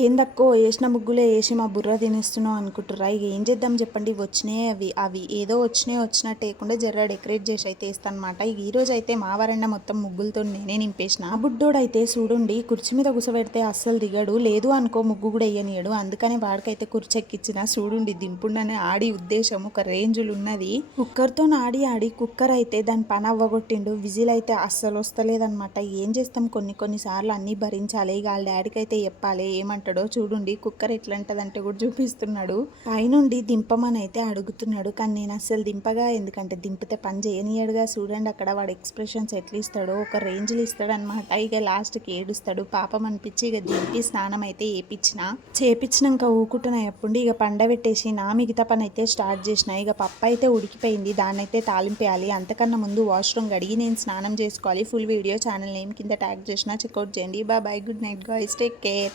ఏందక్కో ఏసిన ముగ్గులే ఏసి మా బుర్ర తినేస్తున్నావు అనుకుంటుర్రా? ఇక ఏం చేద్దాం చెప్పండి, వచ్చినాయి అవి ఏదో వచ్చినట్టు వేయకుండా జర డెకరేట్ చేసి అయితే వేస్తానమాట. ఇక ఈ రోజు అయితే మా వరండా మొత్తం ముగ్గులతో నేనే నింపేసిన. ఆ బుడ్డోడైతే చూడుండి కుర్చీ మీద కూసబెడితే అస్సలు దిగడు, లేదు అనుకో ముగ్గు కూడా వేయనియడు. అందుకని వాడికైతే కుర్చీ ఎక్కించిన. చూడుండి దింపుండనే ఆడి ఉద్దేశం ఒక రేంజులు ఉన్నది. కుక్కర్తో ఆడి కుక్కర్ అయితే దాని పని అవ్వగొట్టిండు. విజిల్ అయితే అస్సలు వస్తలేదనమాట. ఏం చేస్తాం, కొన్నిసార్లు అన్నీ భరించాలి. ఇక వాళ్ళ డాడీకి అయితే చెప్పాలి ఏమంటాడో. చూడండి కుక్కర్ ఎట్లంటదంటే కూడా చూపిస్తున్నాడు. పైనుండి దింపమని అయితే అడుగుతున్నాడు, కానీ నేను అస్సలు దింపగా, ఎందుకంటే దింపితే పని చేయనియడుగా. చూడండి అక్కడ వాడు ఎక్స్ప్రెషన్స్ ఎట్లా ఇస్తాడో, ఒక రేంజ్లు ఇస్తాడు అనమాట. ఇక లాస్ట్కి ఏడుస్తాడు పాపం అనిపించి ఇక దింపి స్నానం అయితే చేపించినాక ఊకుంటున్నా ఎప్పుడు ఇక పండబెట్టేసి నా మిగతా పని అయితే స్టార్ట్ చేసిన. ఇక పప్పు అయితే ఉడికిపోయింది, దాన్ని అయితే తాలింపేయాలి. అంతకన్నా ముందు వాష్రూమ్ గడిగి నేను స్నానం చేసుకోవాలి. ఫుల్ వీడియో ఛానల్ నేమ్ కింద ట్యాగ్ చేసిన, చెక్అవుట్ చేయండి. Bye, good night guys, take care.